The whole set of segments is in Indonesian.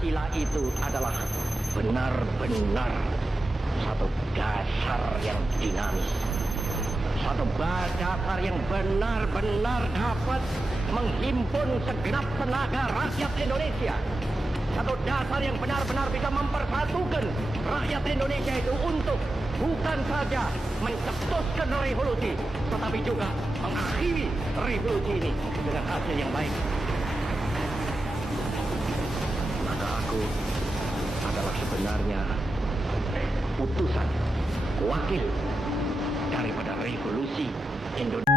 Pancasila itu adalah benar-benar satu dasar yang dinamis. Satu dasar yang benar-benar dapat menghimpun segenap tenaga rakyat Indonesia. Satu dasar yang benar-benar bisa mempersatukan rakyat Indonesia itu untuk bukan saja mencetuskan revolusi, tetapi juga mengakhiri revolusi ini dengan hasil yang baik. Maka aku adalah sebenarnya utusan, wakil daripada revolusi Indonesia.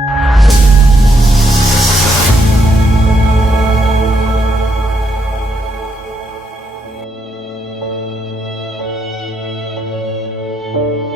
Thank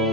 you.